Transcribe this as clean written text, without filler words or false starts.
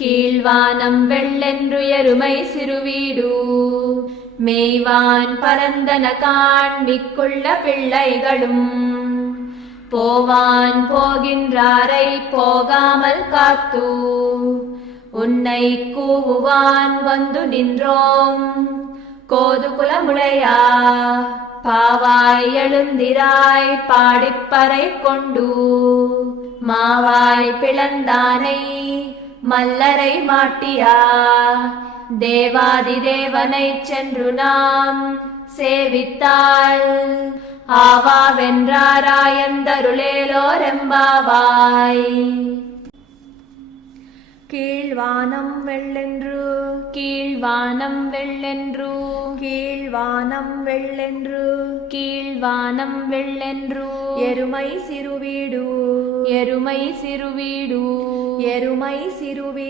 கீழ்வானம் வெள்ளென்று எருமை சிறுவீடு மேய்வான் பரந்தன காண்பிக்குள்ள பிள்ளைகளும் போவான் போகின்றாரை போகாமல் காத்து உன்னை கூவுவான் வந்து நின்றோம் கோதுகுலமுடையா பாவாய் எழுந்திராய் பாடிப்பறை கொண்டு மாவாய் பிளந்தானை மல்லரை மாட்டியா தேவாதி தேவனை சென்று நாம் சேவித்தாள் ஆவாவென்றாராயந்தருளேலோரெம்பாவாய். கீழ்வானம் வெள்ளென்று கீழ்வானம் வெள்ளென்று கீழ்வானம் வெள்ளென்று கீழ்வானம் வெள்ளென்று எருமை சிறுவீடு எருமை சிறுவீடு எருமை சிறுவீடு